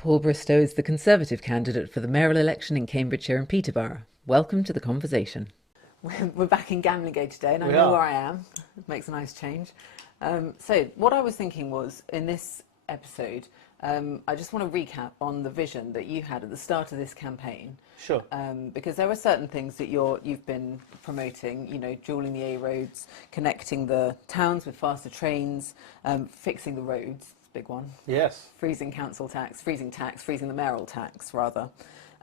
Paul Bristow is the Conservative candidate for the mayoral election in Cambridgeshire and Peterborough. Welcome to the conversation. We're back in Gamlingay today, and I We know are. where I am. It makes a nice change. So what I was thinking was, in this episode, I just want to recap on the vision that you had at the start of this campaign. Sure. Because there were certain things that you've been promoting, you know, dualling the A roads, connecting the towns with faster trains, fixing the roads, big one. Yes. Freezing council tax, freezing the mayoral tax, rather.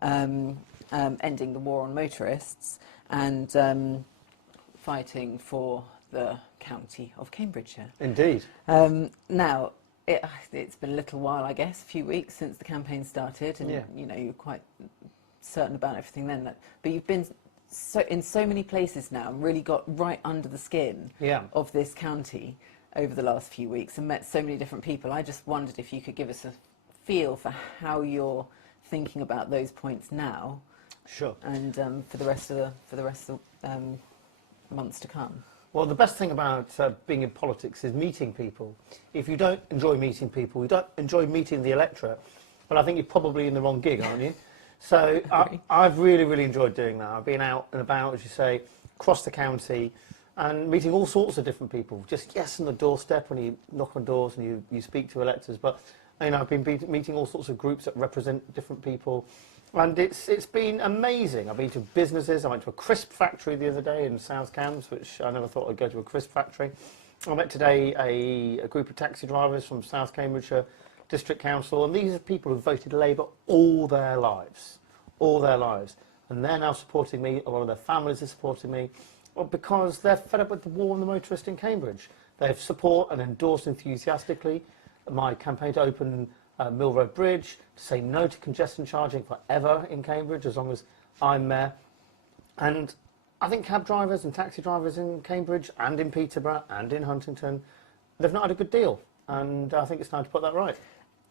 Ending the war on motorists, and fighting for the county of Cambridgeshire. Indeed. Now, it's been a little while, I guess, a few weeks since the campaign started, and Yeah. you know, you're quite certain about everything then. But you've been in so many places now and really got right under the skin Yeah. of this county over the last few weeks and met so many different people. I just wondered if you could give us a feel for how you're thinking about those points now, Sure. and for the rest of the months to come. Well, the best thing about being in politics is meeting people. If you don't enjoy meeting people, you don't enjoy meeting the electorate, well, I think you're probably in the wrong gig, aren't you? So I've really, really enjoyed doing that. I've been out and about, as you say, across the county and meeting all sorts of different people. Just, yes, on the doorstep when you knock on doors and you speak to electors. But, you know, I've been meeting all sorts of groups that represent different people. And it's been amazing. I've been to businesses. I went to a crisp factory the other day in South Cambs, which I never thought I'd go to a crisp factory. I met today a group of taxi drivers from South Cambridgeshire District Council, and these are people who voted Labour all their lives. And they're now supporting me. A lot of their families are supporting me, well, because they're fed up with the war on the motorist in Cambridge. They've support and endorsed enthusiastically my campaign to open Mill Road Bridge, to say no to congestion charging forever in Cambridge as long as I'm mayor. And I think cab drivers and taxi drivers in Cambridge and in Peterborough and in Huntington, they've not had a good deal. And I think it's time to put that right.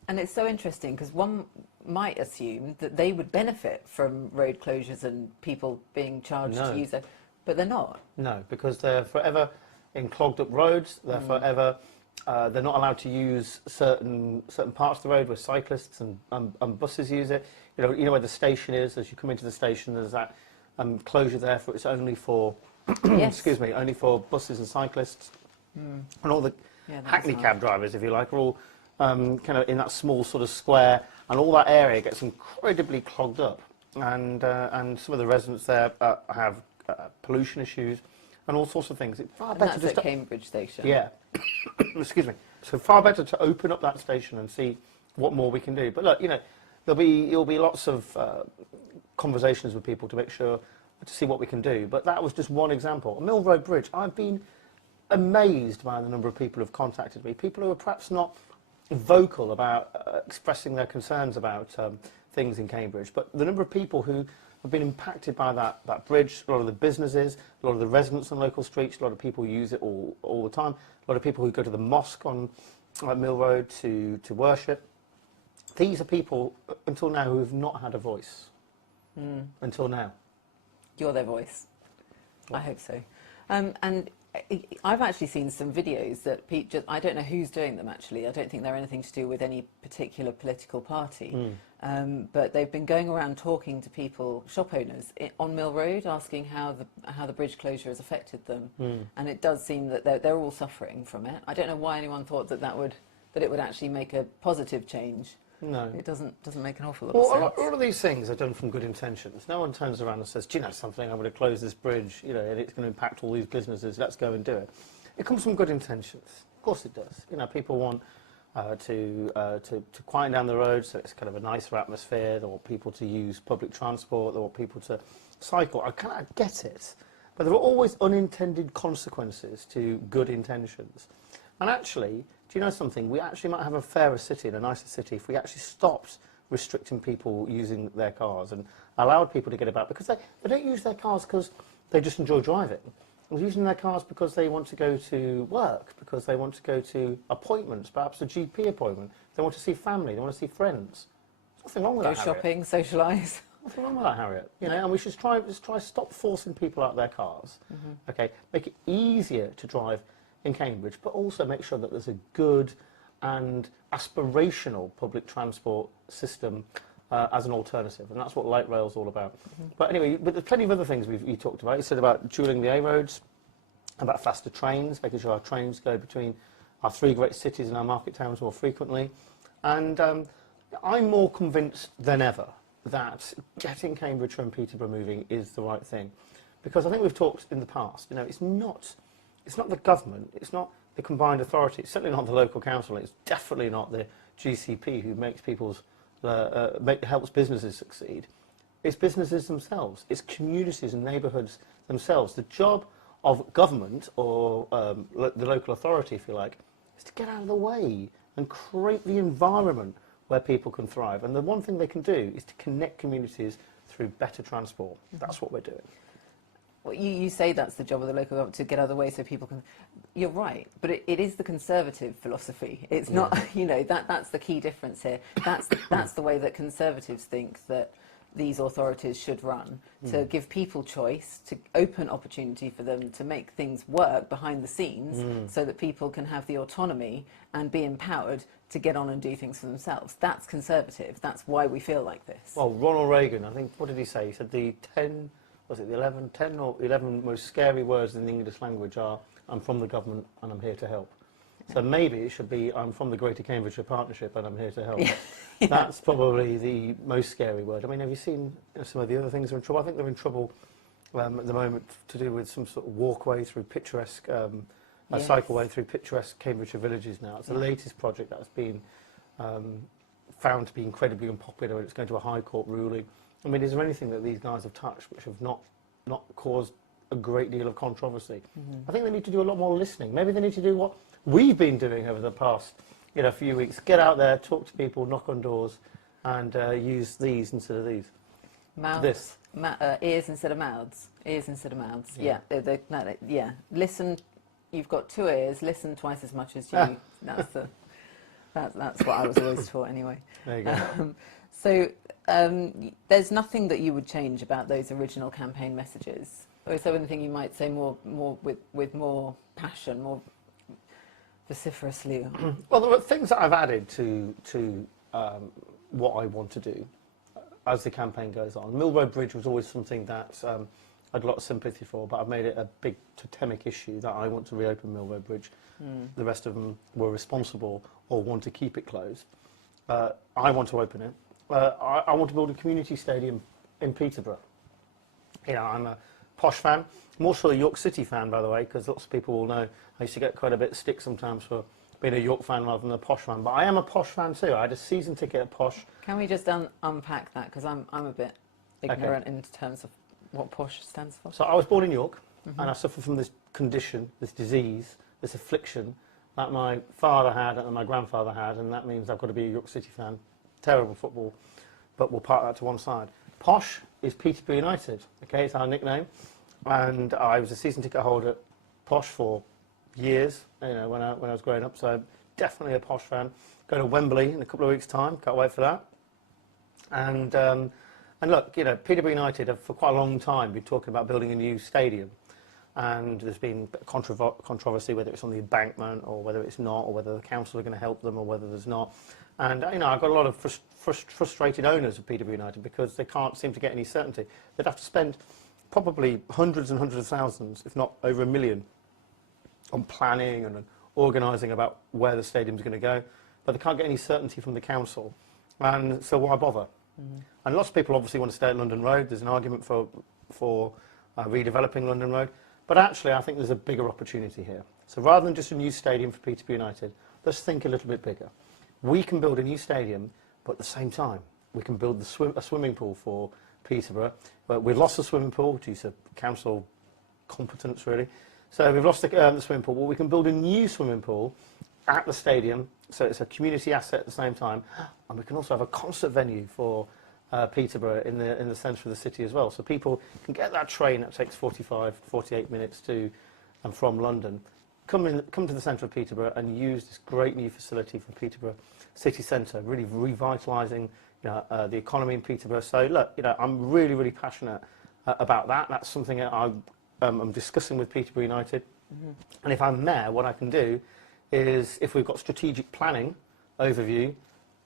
And it's so interesting because one might assume that they would benefit from road closures and people being charged to use it, but they're not. No, because they're forever in clogged up roads. They're forever. They're not allowed to use certain parts of the road where cyclists and buses use it. You know where the station is. As you come into the station, there's that closure there for it's only for Yes. excuse me, only for buses and cyclists, and all the hackney cab drivers, if you like, are all kind of in that small sort of square, and all that area gets incredibly clogged up, and some of the residents there have pollution issues and all sorts of things. It's far And better that's just at Cambridge Station. yeah. Excuse me. So far better to open up that station and see what more we can do. But look, you know, there'll be lots of conversations with people to make sure to see what we can do. But that was just one example. Mill Road Bridge. I've been amazed by the number of people who've contacted me. People who are perhaps not vocal about expressing their concerns about things in Cambridge, but the number of people who have been impacted by that bridge, a lot of the businesses, a lot of the residents on local streets, a lot of people who use it all the time, a lot of people who go to the mosque on Mill Road to worship. These are people, until now, who have not had a voice. Until now. You're their voice. I hope so. And I've actually seen some videos that I don't know who's doing them actually. I don't think they're anything to do with any particular political party. But they've been going around talking to people, shop owners on Mill Road, asking how the bridge closure has affected them. And it does seem that they're all suffering from it. I don't know why anyone thought that it would actually make a positive change. No. It doesn't make an awful lot Well, of sense. all of these things are done from good intentions. No one turns around and says, do you know something, I'm going to close this bridge, you know, and it's going to impact all these businesses, let's go and do it. It comes from good intentions. Of course it does. You know, people want to quieten down the road so it's kind of a nicer atmosphere. They want people to use public transport. They want people to cycle. I kind of get it. But there are always unintended consequences to good intentions. And actually, do you know something? We actually might have a fairer city and a nicer city if we actually stopped restricting people using their cars and allowed people to get about, because they don't use their cars because they just enjoy driving. They're using their cars because they want to go to work, because they want to go to appointments, perhaps a GP appointment. They want to see family, they want to see friends. There's nothing wrong with Go that, Harriet. shopping, socialise. Nothing wrong with that, Harriet. You know, and we should try stop forcing people out of their cars. Okay, make it easier to drive in Cambridge, but also make sure that there's a good and aspirational public transport system as an alternative, and that's what light rail is all about. But anyway, but there's plenty of other things you talked about. You said about dualling the A roads, about faster trains, making sure our trains go between our 3 great cities and our market towns more frequently. And I'm more convinced than ever that getting Cambridgeshire and Peterborough moving is the right thing. Because I think we've talked in the past, it's not the government, it's not the combined authority, it's certainly not the local council, it's definitely not the GCP who makes helps businesses succeed. It's businesses themselves, it's communities and neighbourhoods themselves. The job of government, or the local authority, if you like, is to get out of the way and create the environment where people can thrive. And the one thing they can do is to connect communities through better transport. That's what we're doing. Well, you say that's the job of the local government, to get out of the way so people can. You're right, but it is the Conservative philosophy. It's not, that's the key difference here. That's the way that Conservatives think that these authorities should run, to give people choice, to open opportunity for them to make things work behind the scenes so that people can have the autonomy and be empowered to get on and do things for themselves. That's Conservative. That's why we feel like this. Well, Ronald Reagan, I think, what did he say? He said the 10 or 11 most scary words in the English language are, I'm from the government and I'm here to help. So maybe it should be, I'm from the Greater Cambridgeshire Partnership and I'm here to help. Yeah. That's probably the most scary word. I mean, have you seen some of the other things are in trouble? I think they're in trouble at the moment to do with some sort of walkway through picturesque, a cycleway through picturesque Cambridgeshire villages now. It's the latest project that's been found to be incredibly unpopular, and it's going to a High Court ruling. I mean, is there anything that these guys have touched which have not caused a great deal of controversy? I think they need to do a lot more listening. Maybe they need to do what we've been doing over the past few weeks. Get out there, talk to people, knock on doors, and use these instead of these. Mouths. Ears instead of mouths. Ears instead of mouths. Yeah. Yeah. Listen. You've got 2 ears. Listen twice as much as you. That's what I was always taught anyway. There you go. So there's nothing that you would change about those original campaign messages. Or is there anything you might say more with more passion, more vociferously? Well, there are things that I've added to what I want to do as the campaign goes on. Mill Road Bridge was always something that I had a lot of sympathy for, but I've made it a big totemic issue that I want to reopen Mill Road Bridge. The rest of them were responsible or want to keep it closed. I want to open it. I want to build a community stadium in Peterborough. I'm a posh fan. I'm also a York City fan, by the way, because lots of people will know I used to get quite a bit of stick sometimes for being a York fan rather than a posh fan. But I am a posh fan too. I had a season ticket at Posh. Can we just unpack that? Because I'm a bit ignorant in terms of what posh stands for. So I was born in York, and I suffer from this condition, this disease, this affliction that my father had and my grandfather had, and that means I've got to be a York City fan. Terrible football, but we'll park that to one side. Posh is Peterborough United, okay, it's our nickname, and I was a season ticket holder at Posh for years, when I was growing up, so definitely a Posh fan. Going to Wembley in a couple of weeks' time, can't wait for that. And look, Peterborough United have for quite a long time been talking about building a new stadium, and there's been controversy whether it's on the embankment or whether it's not, or whether the council are going to help them or whether there's not. And I've got a lot of frustrated owners of Peterborough United because they can't seem to get any certainty. They'd have to spend probably hundreds and hundreds of thousands, if not over $1 million, on planning and organising about where the stadium's going to go, but they can't get any certainty from the council. And so why bother? And lots of people obviously want to stay at London Road. There's an argument for redeveloping London Road, but actually I think there's a bigger opportunity here. So rather than just a new stadium for Peterborough United, let's think a little bit bigger. We can build a new stadium, but at the same time, we can build a swimming pool for Peterborough. But we've lost the swimming pool due to council competence, really. So we've lost the swimming pool. Well, we can build a new swimming pool at the stadium, so it's a community asset at the same time. And we can also have a concert venue for Peterborough in the centre of the city as well. So people can get that train that takes 48 minutes to and from London. Come to the centre of Peterborough and use this great new facility for Peterborough City Centre, really revitalising the economy in Peterborough. So look, I'm really, really passionate about that. That's something that I'm discussing with Peterborough United. And if I'm mayor, what I can do is if we've got strategic planning overview,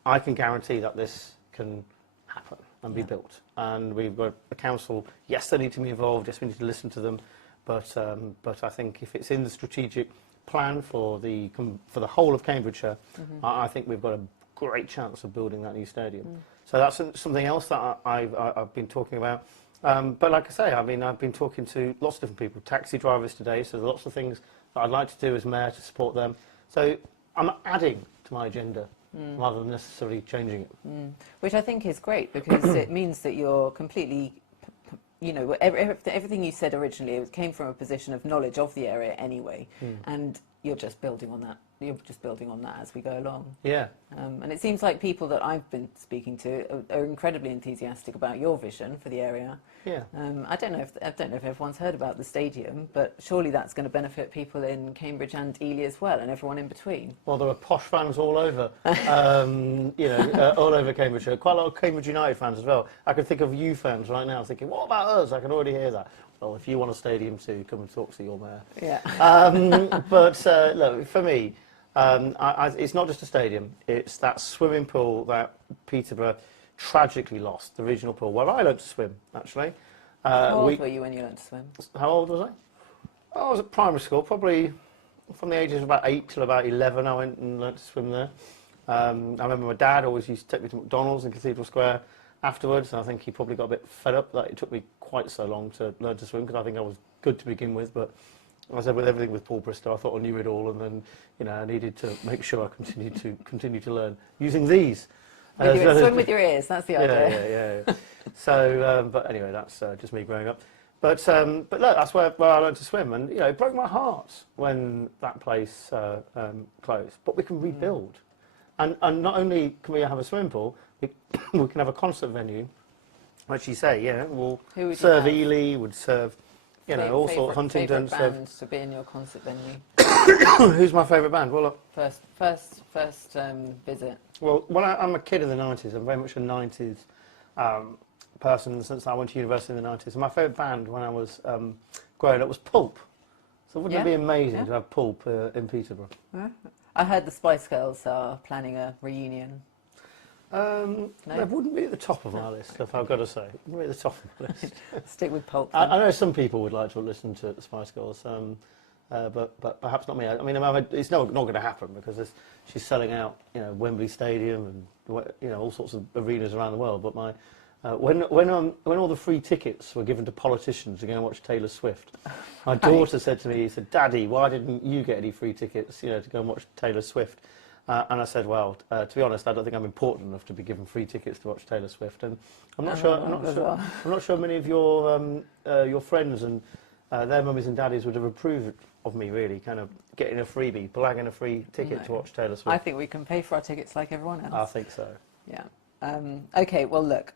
I can guarantee that this can happen and be built. And we've got a council, yes, they need to be involved, yes, we need to listen to them, but I think if it's in the strategic plan for the whole of Cambridgeshire, I think we've got a great chance of building that new stadium. So that's something else that I've been talking about. But like I say, I mean, I've been talking to lots of different people, taxi drivers today, so there's lots of things that I'd like to do as mayor to support them. So I'm adding to my agenda rather than necessarily changing it. Which I think is great, because it means that you're completely, you know, everything you said originally, it came from a position of knowledge of the area anyway, and you're just building on that. You're just building on that as we go along. Yeah. And it seems like people that I've been speaking to are incredibly enthusiastic about your vision for the area. Yeah. I don't know if everyone's heard about the stadium, but surely that's going to benefit people in Cambridge and Ely as well, and everyone in between. Well, there are posh fans all over, all over Cambridgeshire. Quite a lot of Cambridge United fans as well. I can think of you fans right now thinking, what about us? I can already hear that. Well, if you want a stadium too, come and talk to your mayor. Yeah. But look, for me, it's not just a stadium. It's that swimming pool that Peterborough tragically lost, the regional pool, where I learned to swim, actually. How old were you when you learned to swim? How old was I? I was at primary school, probably from the ages of about 8 till about 11, I went and learnt to swim there. I remember my dad always used to take me to McDonald's in Cathedral Square afterwards, and I think he probably got a bit fed up that it took me quite so long to learn to swim, because I think I was good to begin with, but I said with everything with Paul Bristow, I thought I knew it all, and then, you know, I needed to make sure I continue to learn using these. Swim with your ears, that's the idea. Yeah. So, but anyway, that's just me growing up. But look, that's where I learned to swim, and, you know, it broke my heart when that place closed. But we can rebuild. And not only can we have a swimming pool, we can have a concert venue, which you say, yeah, we'll serve Ely, would serve, you know, all sorts of Huntingdon. Favourite band to be in your concert venue? Who's my favourite band? Well, First visit. Well, when I'm a kid in the 90s, I'm very much a 90s person since I went to university in the 90s. And my favourite band when I was growing up was Pulp. So wouldn't it be amazing to have Pulp in Peterborough? Yeah. I heard the Spice Girls are planning a reunion. No? They wouldn't be at the top of my list, if I've got to say. Wouldn't be at the top of my list. Stick with Pulp. I know some people would like to listen to the Spice Girls, but perhaps not me. I mean, it's not going to happen, because she's selling out, you know, Wembley Stadium and, you know, all sorts of arenas around the world. But when all the free tickets were given to politicians to go and watch Taylor Swift, my daughter said to me, "Daddy, why didn't you get any free tickets, you know, to go and watch Taylor Swift?" And I said, well, to be honest, I don't think I'm important enough to be given free tickets to watch Taylor Swift. And I'm not sure many of your friends and their mummies and daddies would have approved of me, really, kind of getting a freebie, blagging a free ticket to watch Taylor Swift. I think we can pay for our tickets like everyone else. I think so. Yeah. Okay, well, look,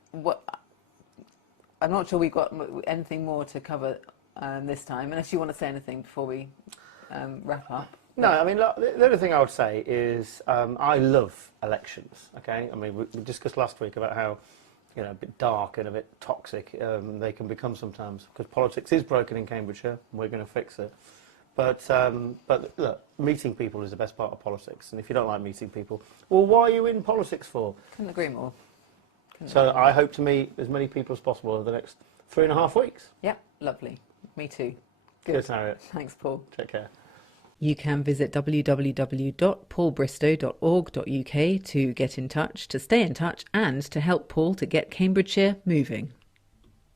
I'm not sure we've got anything more to cover this time, unless you want to say anything before we wrap up. No, I mean, look, the other thing I would say is I love elections, okay? I mean, we discussed last week about how, you know, a bit dark and a bit toxic they can become sometimes, because politics is broken in Cambridgeshire, and we're going to fix it. But look, meeting people is the best part of politics, and if you don't like meeting people, well, why are you in politics for? Couldn't agree more. I hope to meet as many people as possible over the next 3.5 weeks. Yeah, lovely. Me too. Good, Harriet. Thanks, Paul. Take care. You can visit www.paulbristow.org.uk to get in touch, to stay in touch, and to help Paul to get Cambridgeshire moving.